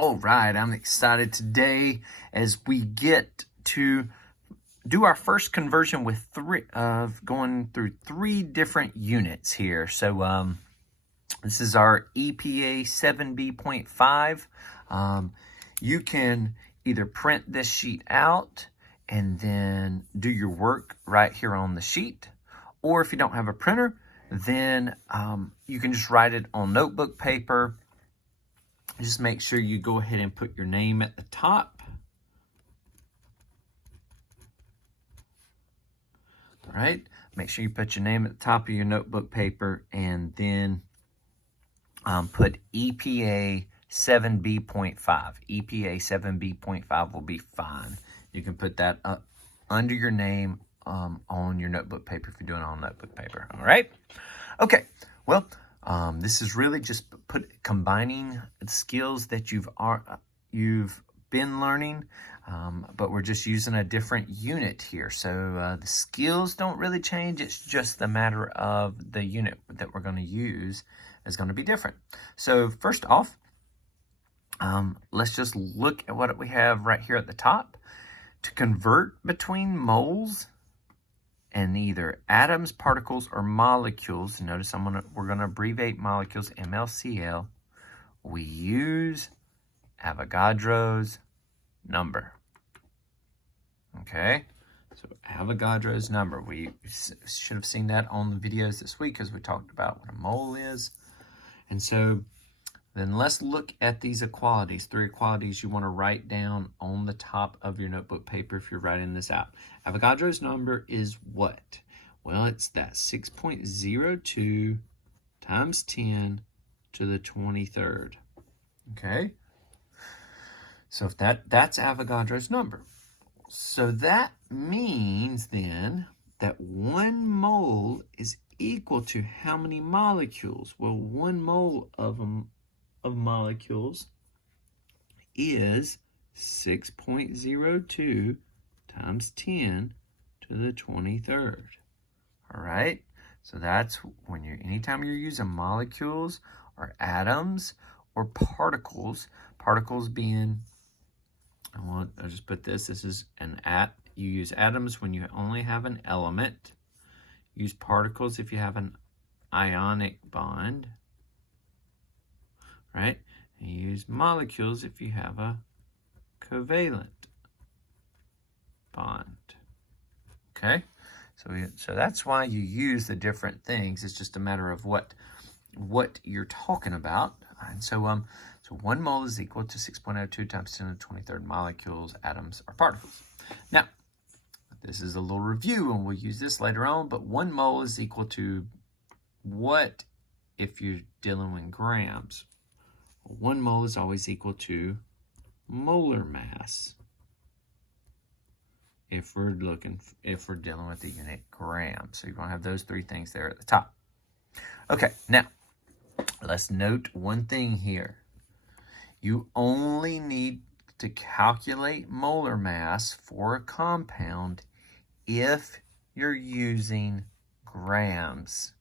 All right, I'm excited today as we get to do our first conversion with going through three different units here. So this is our ePA 7b.5. You can either print this sheet out and then do your work right here on the sheet, or if you don't have a printer, then you can just write it on notebook paper. Just make sure you go ahead and put your name at the top. All right, make sure you put your name at the top of your notebook paper, and then put EPA 7b.5. EPA 7b.5 will be fine. You can put that up under your name on your notebook paper if you're doing it on notebook paper. All right. Okay. Well, this is really just combining the skills that you've been learning, but we're just using a different unit here. So the skills don't really change. It's just the matter of the unit that we're going to use is going to be different. So first off, let's just look at what we have right here at the top. To convert between moles and either atoms, particles, or molecules, notice we're going to abbreviate molecules, MLCL, we use Avogadro's number. Okay, so Avogadro's number. We should have seen that on the videos this week because we talked about what a mole is. And so then let's look at these equalities, three equalities you want to write down on the top of your notebook paper if you're writing this out. Avogadro's number is what? Well, it's that 6.02 times 10 to the 23rd. Okay? So if that's Avogadro's number. So that means then that 1 mole is equal to how many molecules? Well, 1 mole of molecules is 6.02 times 10 to the 23rd. All right, so that's when anytime you're using molecules or atoms or particles being, I'll just put this is you use atoms when you only have an element. Use particles if you have an ionic bond. Right? And you use molecules if you have a covalent bond. Okay? So that's why you use the different things. It's just a matter of what you're talking about. And so 1 mole is equal to 6.02 times 10 to the 23rd molecules, atoms, or particles. Now, this is a little review, and we'll use this later on, but 1 mole is equal to what if you're dealing with grams? 1 mole is always equal to molar mass if we're dealing with the unit gram. So you're going to have those three things there at the top. Okay, now let's note one thing here. You only need to calculate molar mass for a compound if you're using grams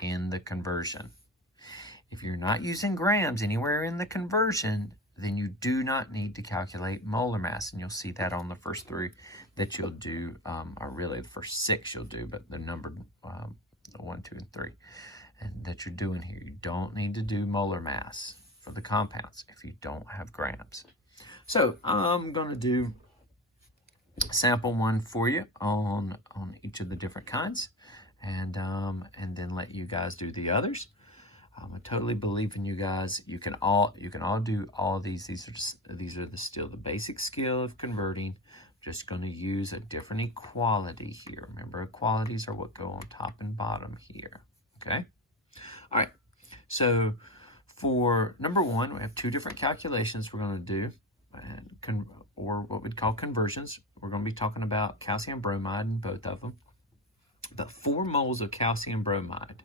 in the conversion. If you're not using grams anywhere in the conversion, then you do not need to calculate molar mass. And you'll see that on the first 3 that you'll do, or really the first 6 you'll do, but they're numbered 1, 2, and 3. And that you're doing here. You don't need to do molar mass for the compounds if you don't have grams. So I'm going to do sample 1 for you on each of the different kinds, and then let you guys do the others. I totally believe in you guys. You can all do all these. These are still the basic skill of converting. Just going to use a different equality here. Remember, equalities are what go on top and bottom here. Okay. All right. So for number 1, we have 2 different calculations we're going to do, or what we'd call conversions. We're going to be talking about calcium bromide in both of them. But 4 moles of calcium bromide.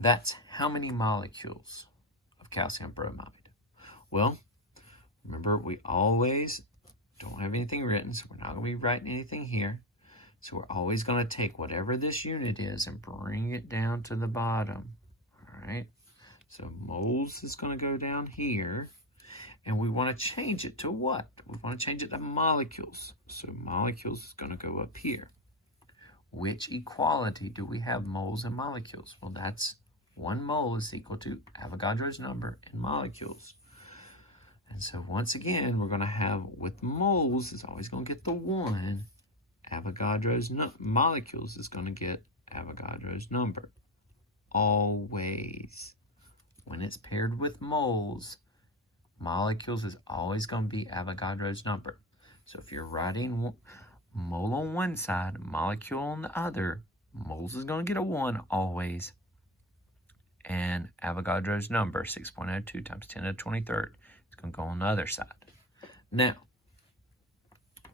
That's how many molecules of calcium bromide? Well, remember, we always don't have anything written, so we're not going to be writing anything here. So we're always going to take whatever this unit is and bring it down to the bottom. All right? So moles is going to go down here. And we want to change it to what? We want to change it to molecules. So molecules is going to go up here. Which equality do we have, moles and molecules? Well, that's 1 mole is equal to Avogadro's number in molecules. And so once again, we're going to have, with moles, it's always going to get the 1. Avogadro's molecules is going to get Avogadro's number. Always. When it's paired with moles, molecules is always going to be Avogadro's number. So if you're writing mole on one side, molecule on the other, moles is going to get a 1 always. And Avogadro's number, 6.02 times 10 to the 23rd, is going to go on the other side. Now,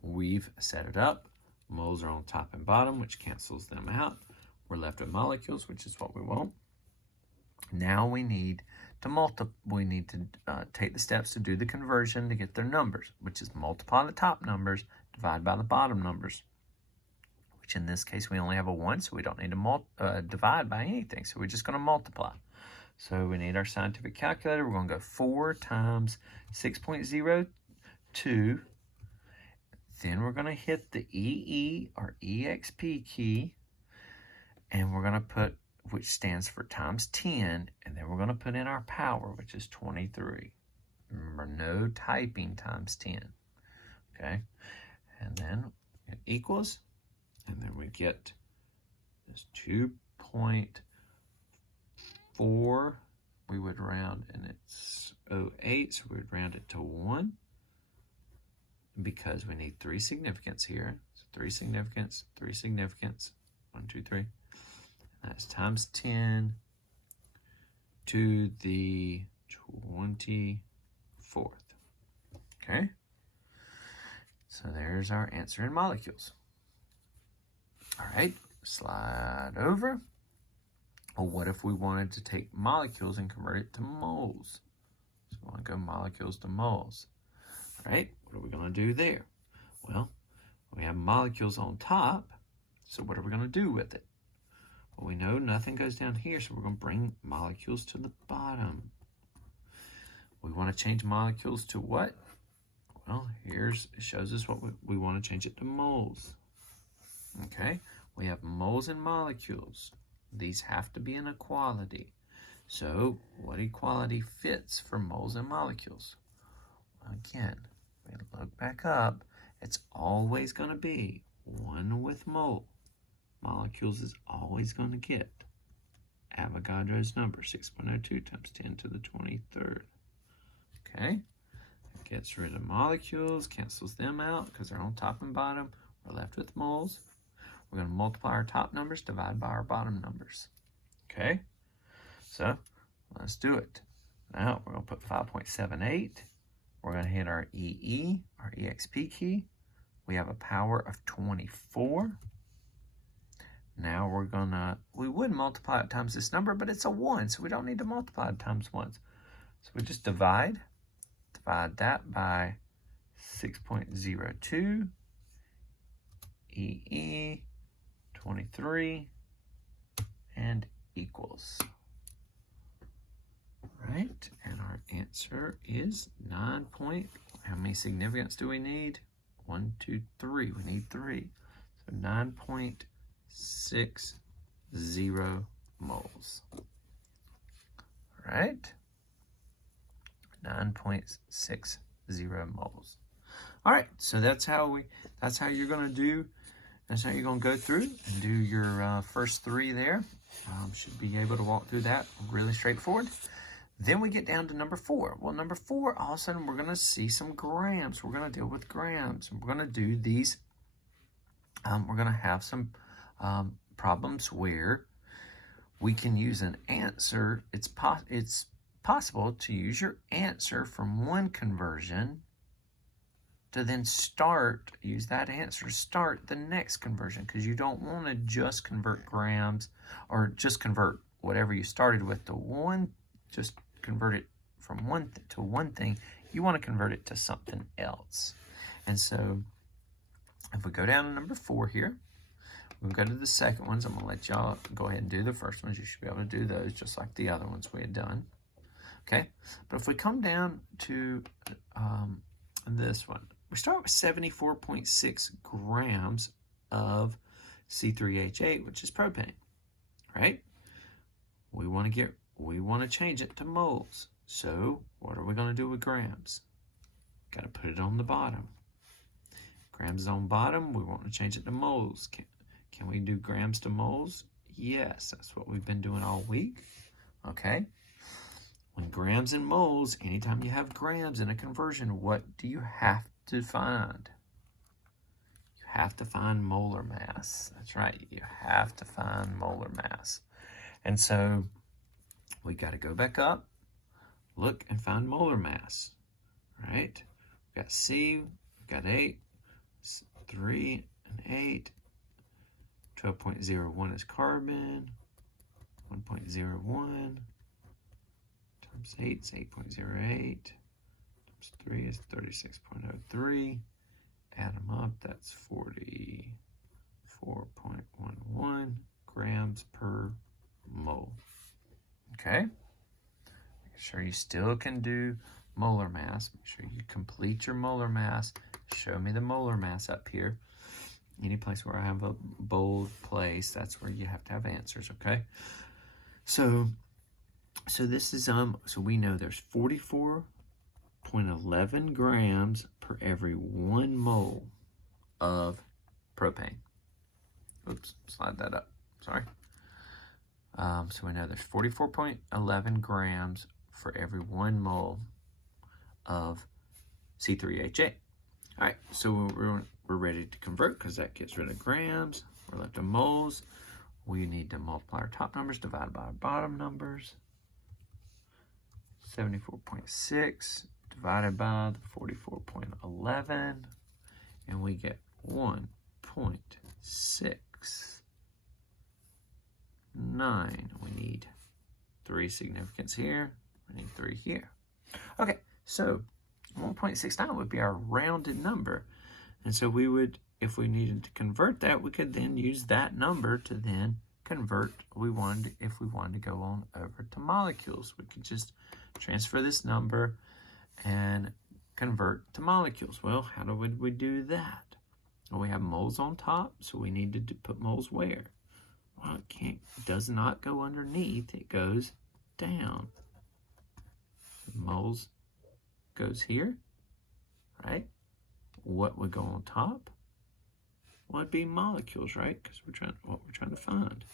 we've set it up. Moles are on top and bottom, which cancels them out. We're left with molecules, which is what we want. Now we need to take the steps to do the conversion to get their numbers, which is multiply the top numbers, divide by the bottom numbers, which in this case we only have a 1, so we don't need to divide by anything. So we're just going to multiply. So we need our scientific calculator. We're going to go 4 times 6.02. Then we're going to hit the EE or EXP key, and we're going to put, which stands for times 10, and then we're going to put in our power, which is 23. Remember, no typing times 10. Okay, and then it equals, and then we get this 2.4. We would round, and it's 0.8, so we would round it to 1. Because we need 3 significance here. So 3 significance, 3 significance, 1, 2, 3. That's times 10 to the 24th. Okay? So there's our answer in molecules. All right, slide over. Well, what if we wanted to take molecules and convert it to moles? So we want to go molecules to moles. All right, what are we going to do there? Well, we have molecules on top, so what are we going to do with it? Well, we know nothing goes down here, so we're going to bring molecules to the bottom. We want to change molecules to what? Well, it shows us what we want to change it to moles. Okay, we have moles and molecules. These have to be an equality. So, what equality fits for moles and molecules? Again, we look back up. It's always going to be 1 with mole. Molecules is always going to get Avogadro's number, 6.02 times 10 to the 23rd. Okay? It gets rid of molecules, cancels them out because they're on top and bottom. We're left with moles. We're going to multiply our top numbers, divide by our bottom numbers. Okay? So, let's do it. Now, we're going to put 5.78. We're going to hit our EE, our EXP key. We have a power of 24. Now we would multiply it times this number, but it's a 1, so we don't need to multiply it times 1. So we just divide that by 6.02, EE, 23, and equals. Right, and our answer is 9 point. How many significance do we need? 1, 2, 3. We need 3. So 9.60 moles. Right? 9.60 moles. All right, so that's how you're going to do. That's how you're going to go through and do your first 3 there. Should be able to walk through that really straightforward. Then we get down to number 4. Well, number 4, all of a sudden, we're going to see some grams. We're going to deal with grams. And we're going to do these. We're going to have some problems where we can use an answer. It's possible to use your answer from one conversion to then use that answer to start the next conversion, because you don't want to just convert grams or just convert whatever you started with to one, just convert it from one to one thing. You want to convert it to something else. And so if we go down to number 4 here, we'll go to the second ones. I'm going to let y'all go ahead and do the first ones. You should be able to do those just like the other ones we had done. Okay, but if we come down to this one. We start with 74.6 grams of C3H8, which is propane, right? We want to change it to moles. So what are we going to do with grams? Got to put it on the bottom. Grams is on bottom. We want to change it to moles. Can we do grams to moles? Yes, that's what we've been doing all week. Okay. When grams and moles, anytime you have grams in a conversion, what do you have to find? You have to find molar mass. That's right. You have to find molar mass. And so we got to go back up, look, and find molar mass. Right? We've got C, we've got 8, 3 and 8. 12.01 is carbon. 1.01 times 8 is 8.08. Times 3 is 36.03. Add them up, that's 44.11 grams per mole. Okay? Make sure you still can do molar mass. Make sure you complete your molar mass. Show me the molar mass up here. Any place where I have a bold place, that's where you have to have answers, okay? So this is, so we know there's 44.11 grams per every 1 mole of propane. Oops, slide that up, sorry. So we know there's 44.11 grams for every 1 mole of C3H8. All right, so we're ready to convert because that gets rid of grams. We're left with moles. We need to multiply our top numbers divided by our bottom numbers. 74.6 divided by the 44.11, and we get 1.69. We need 3 significance here. We need 3 here. Okay, so 1.69 would be our rounded number. And so we would, if we needed to convert that, we could then use that number to then convert. If we wanted to go on over to molecules, we could just transfer this number and convert to molecules. Well, how would we do that? Well, we have moles on top, so we needed to put moles where? Well, it does not go underneath, it goes down. Moles goes here, right? What would go on top? Well, it'd be molecules, right? Because we're trying to find.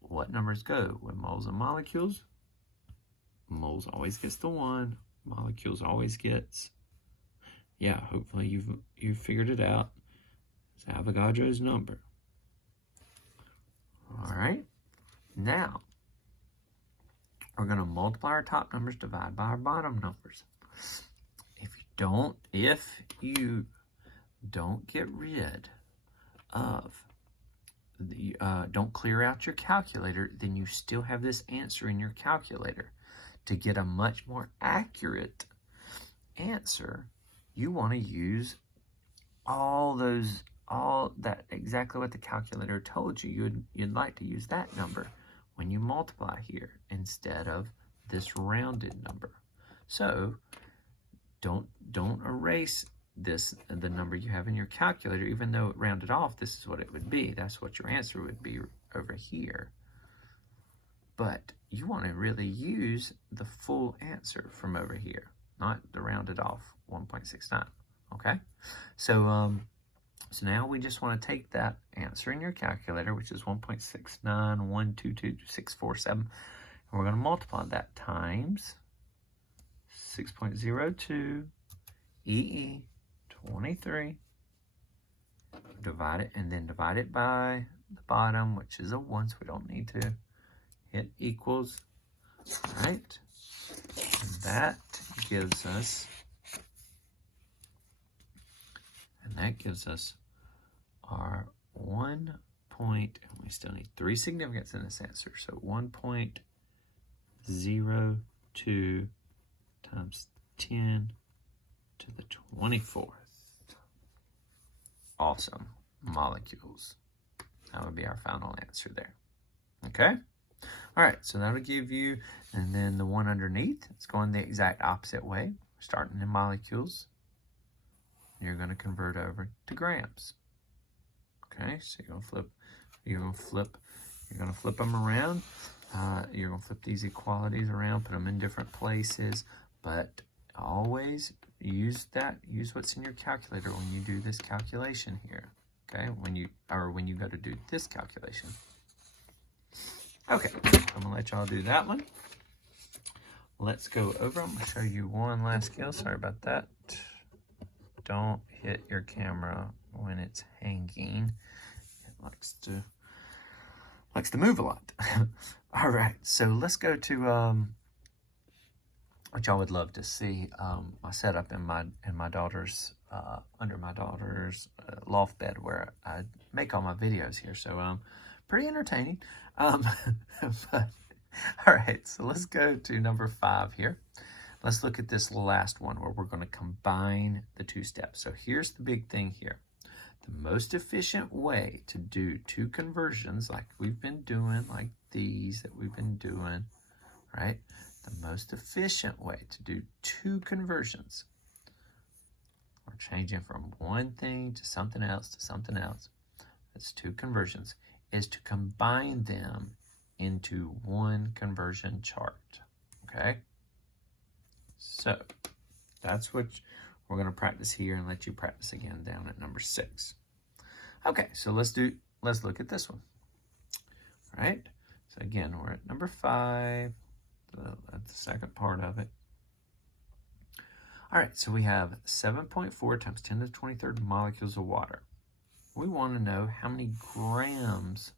What numbers go with moles and molecules? Moles always gets the 1. Molecules always gets. Yeah, hopefully you've figured it out. It's Avogadro's number. All right. Now we're going to multiply our top numbers divided by our bottom numbers. If you don't get rid of the, don't clear out your calculator, then you still have this answer in your calculator. To get a much more accurate answer, you want to use exactly what the calculator told you. You'd like to use that number when you multiply here instead of this rounded number. So don't erase the number you have in your calculator, even though it rounded off. This is what it would be. That's what your answer would be over here. But you want to really use the full answer from over here, not the rounded off 1.69. Okay, so now we just want to take that answer in your calculator, which is 1.691222647, and we're going to multiply that times 6.02 EE 23. Divide it by the bottom, which is a 1, so we don't need to. Hit equals, right? And that gives us, our 1 point, and we still need 3 significance in this answer. So 1.02 times 10 to the 24th. Awesome. Molecules. That would be our final answer there. Okay? All right, so that'll give you, and then the one underneath, it's going the exact opposite way. starting in molecules. You're going to convert over to grams. Okay, so you're going to flip them around. You're going to flip these equalities around, put them in different places, but always use what's in your calculator when you do this calculation here. Okay, when you go to do this calculation. Okay, I'm gonna let y'all do that one. Let's go over. I'm gonna show you one last skill. Sorry about that. Don't hit your camera when it's hanging. It likes to move a lot. All right, so let's go to what y'all would love to see. My setup in my daughter's under my daughter's loft bed where I make all my videos here. So pretty entertaining. But, all right, so let's go to number 5 here. Let's look at this last one where we're going to combine the 2 steps. So here's the big thing here. The most efficient way to do 2 conversions like we've been doing, like these that we've been doing, right? The most efficient way to do 2 conversions, we're changing from one thing to something else, that's 2 conversions, is to combine them into one conversion chart, okay? So that's what we're going to practice here and let you practice again down at number 6. Okay, so let's look at this one. All right, so again, we're at number 5, at the second part of it. All right, so we have 7.4 times 10 to the 23rd molecules of water. We want to know how many grams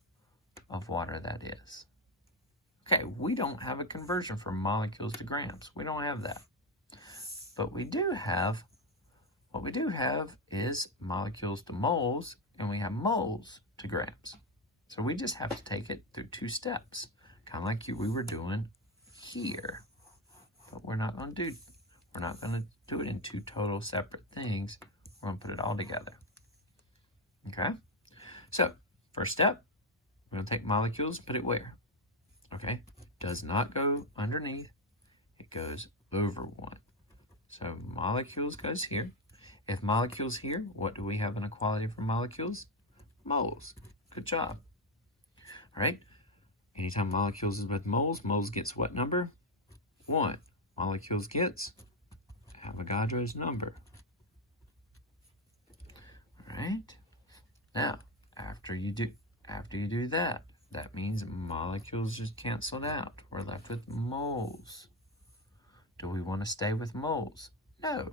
of water that is. Okay, we don't have a conversion from molecules to grams. We don't have that. But what we do have is molecules to moles, and we have moles to grams. So we just have to take it through 2 steps, kind of like we were doing here. But we're not going to do it in 2 total separate things. We're going to put it all together. Okay? So, first step, we're going to take molecules, put it where? Okay? Does not go underneath. It goes over 1. So, molecules goes here. If molecules here, what do we have an equality for molecules? Moles. Good job. All right? Anytime molecules is with moles, moles gets what number? 1. Molecules gets Avogadro's number. All right? Now, after you do that, that means molecules just canceled out. We're left with moles. Do we want to stay with moles? No.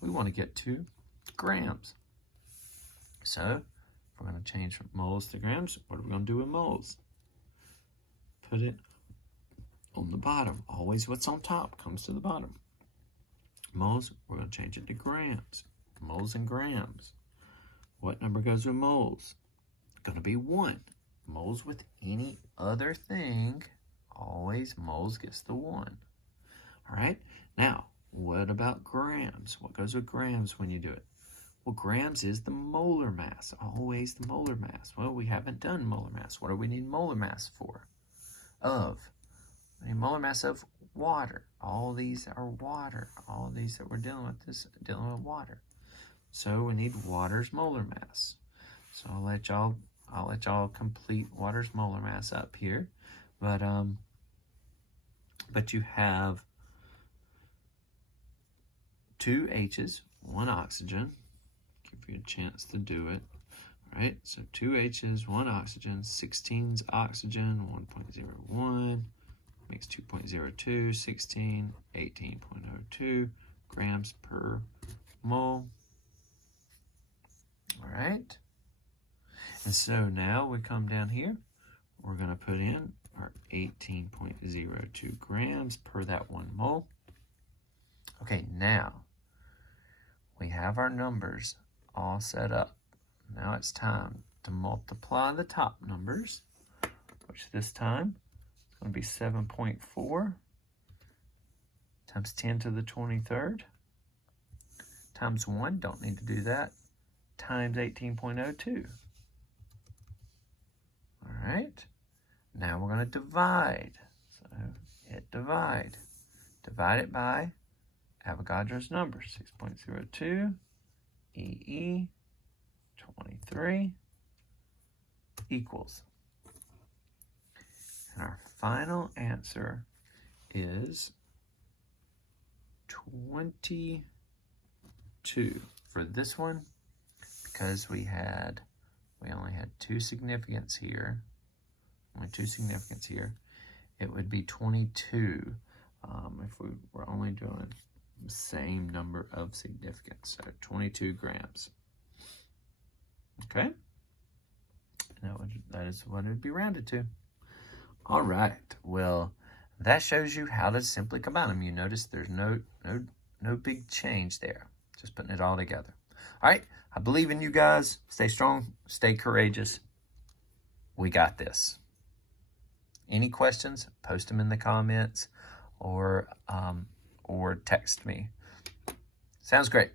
We want to get to grams. So, if we're going to change from moles to grams, what are we going to do with moles? Put it on the bottom. Always what's on top comes to the bottom. Moles, we're going to change it to grams. Moles and grams. What number goes with moles? It's going to be 1. Moles with any other thing, always moles gets the 1. All right? Now, what about grams? What goes with grams when you do it? Well, grams is the molar mass, always the molar mass. Well, we haven't done molar mass. What do we need molar mass for? We need molar mass of water. All these are water. All these that we're dealing with water. So we need water's molar mass. So I'll let y'all complete water's molar mass up here. But you have 2 H's, 1 oxygen. Give you a chance to do it. All right, so 2 H's, 1 oxygen, 16's oxygen, 1.01, makes 2.02, 16, 18.02 grams per mole. All right, and so now we come down here, we're going to put in our 18.02 grams per that 1 mole. Okay, now we have our numbers all set up. Now it's time to multiply the top numbers, which this time is going to be 7.4 times 10 to the 23rd times 1, don't need to do that, times 18.02. All right, now we're going to divide. So hit divide. Divide it by Avogadro's number, 6.02 EE 23 equals. And our final answer is 22 for this one, because we only had two significance here. Only two significance here. It would be 22 if we were only doing the same number of significance. So 22 grams. Okay? That is what it would be rounded to. All right. Well, that shows you how to simply combine them. You notice there's no big change there. Just putting it all together. All right. I believe in you guys. Stay strong. Stay courageous. We got this. Any questions? Post them in the comments or text me. Sounds great.